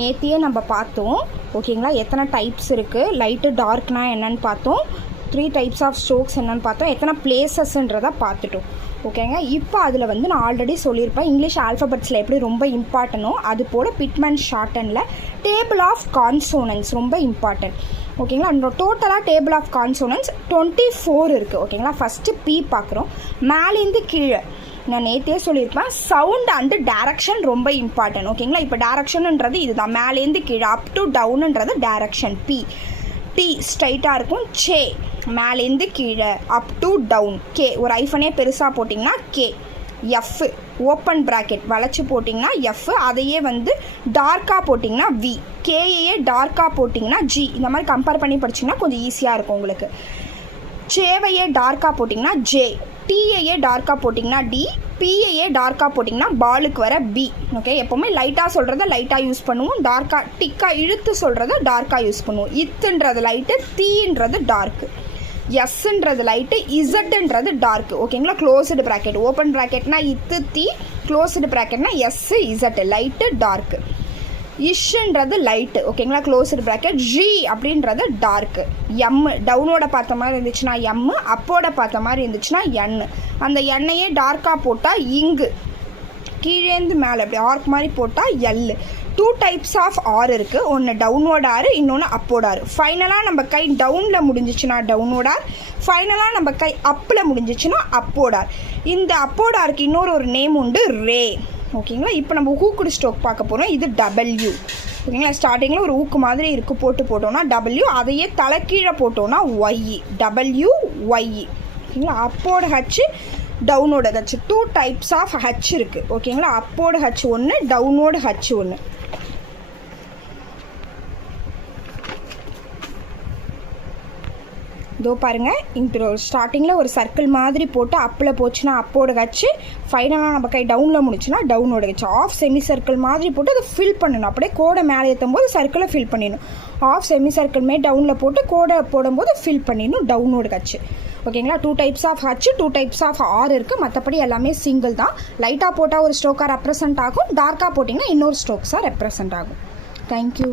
நேத்தியே நம்ம பார்த்தோம். ஓகேங்களா, எத்தனை டைப்ஸ் இருக்குது, லைட்டு டார்க்னா என்னென்னு பார்த்தோம், 3 டைப்ஸ் ஆஃப் ஸ்ட்ரோக்ஸ் என்னென்னு பார்த்தோம், எத்தனை பிளேசஸ்ன்றதை பார்த்துட்டோம். ஓகேங்க, இப்போ அதில் வந்து நான் ஆல்ரெடி சொல்லியிருப்பேன் இங்கிலீஷ் ஆல்ஃபபெட்ஸில் எப்படி ரொம்ப இம்பார்ட்டனோ அது போல் பிட்மேன் ஷார்ட்டனில் டேபிள் ஆஃப் கான்சோனன்ஸ் ரொம்ப இம்பார்ட்டன்ட். ஓகேங்களா, டோட்டலாக டேபிள் ஆஃப் கான்சோனன்ஸ் 24 இருக்குது. ஓகேங்களா, ஃபஸ்ட்டு பி பார்க்குறோம். மேலேருந்து கீழே நான் நேற்றே சொல்லியிருப்பேன் சவுண்ட் அண்டு டேரக்ஷன் ரொம்ப இம்பார்ட்டன்ட். ஓகேங்களா, இப்போ டேரக்ஷன்ன்றது இதுதான், மேலேருந்து கீழே அப் டு டவுனுன்றது டேரக்ஷன். பி டி ஸ்ட்ரைட்டாக இருக்கும். சே மேலேருந்து கீழே அப் டு டவுன். கே ஒரு ஐஃபனே பெருசாக போட்டிங்கன்னா கே. எஃப் ஓப்பன் ப்ராக்கெட் வளைச்சி போட்டிங்கன்னா எஃப், அதையே வந்து டார்க்காக போட்டிங்கன்னா வி. கேஏயே டார்க்காக போட்டிங்கன்னா ஜி. இந்த மாதிரி கம்பேர் பண்ணி படிச்சிங்கன்னா கொஞ்சம் ஈஸியாக இருக்கும் உங்களுக்கு. சேவையே டார்க்காக போட்டிங்கன்னா ஜே. டிஏயே டார்க்காக போட்டிங்கன்னா டி. பிஏயே டார்க்காக போட்டிங்கன்னா பாலுக்கு வர பி. ஓகே, எப்போவுமே லைட்டாக சொல்கிறத லைட்டாக யூஸ் பண்ணுவோம், டார்க்காக டிக்காக இழுத்து சொல்கிறத டார்க்காக யூஸ் பண்ணுவோம். இத்துன்றது லைட்டு, தீன்றது டார்க்கு, எஸ்ன்றது லைட்டு, இசட்டுன்றது டார்க்கு. ஓகேங்களா, க்ளோஸ்டு ப்ராக்கெட் ஓப்பன் ப்ராக்கெட்னா இத்து தீ, க்ளோஸ்டு ப்ராக்கெட்னா எஸ் இசட்டு, லைட்டு டார்க்கு. இஷ்ன்றது லைட்டு. ஓகேங்களா, க்ளோஸ்டு ப்ராக்கெட். ஜி அப்படின்றது டார்க்கு. எம் டவுனோட பார்த்த மாதிரி இருந்துச்சுன்னா எம், அப்போட பார்த்த மாதிரி இருந்துச்சுன்னா என். அந்த எண்ணையே டார்க்காக போட்டால் இங்கு, கீழேந்து மேலே அப்படி ஆர்க் மாதிரி போட்டால் எல். 2 டைப்ஸ் ஆஃப் ஆர் இருக்குது. ஒன்று டவுன்வோர்ட் ஆர், இன்னொன்று அப்போர்ட் ஆர். ஃபைனலாக நம்ம கை டவுனில் முடிஞ்சிச்சுன்னா டவுன்வோர்ட் ஆர், ஃபைனலாக நம்ம கை அப்பில் முடிஞ்சிச்சுன்னா அப்போர்ட் ஆர். இந்த அப்போர்ட் ஆருக்கு இன்னொரு நேம் உண்டு, ரே. ஓகேங்களா, இப்போ நம்ம ஹூக்குடு ஸ்ட்ரோக் பார்க்க போகிறோம். இது டபிள்யூ. ஓகேங்களா, ஸ்டார்டிங்கில் ஒரு ஊக்கு மாதிரி இருக்குது, போட்டோன்னா டபிள்யூ, அதையே தலைக்கீழே போட்டோன்னா ஒய். W Y. ஓகேங்களா, அப்போட ஹச், டவுனோட ஹச். 2 டைப்ஸ் ஆஃப் ஹச் இருக்குது. ஓகேங்களா, அப்போட ஹச் ஒன்று, டவுனோட ஹச் ஒன்று. இதோ பாருங்கள், இப்போ ஸ்டார்டிங்கில் ஒரு சர்க்கிள் மாதிரி போட்டு அப்பில் போச்சுன்னா அப்போட ஹச்சு, ஃபைனலாக நம்ம கை டவுனில் முடிச்சுன்னா டவுனோட ஹச்சு. ஆஃப் செமி சர்க்கிள் மாதிரி போட்டு அதை ஃபில் பண்ணணும். அப்படியே கோடை மேலே ஏற்றும் போது சர்க்கிளை ஃபில் பண்ணிடணும். ஆஃப் செமி சர்க்கிள் மேலே டவுனில் போட்டு கோடை போடும்போது ஃபில் பண்ணிடணும் டவுனோட ஹச்சு. ஓகேங்களா, 2 types of hutch, 2 types of ஆர் இருக்குது. மற்றபடி எல்லாமே சிங்கிள் தான். லைட்டாக போட்டால் ஒரு ஸ்ட்ரோக்காக ரெப்ரசன்ட் ஆகும், டார்க்காக போட்டிங்கன்னா இன்னொரு ஸ்ட்ரோக்ஸாக ரெப்ரசன்ட் ஆகும். தேங்க்யூ.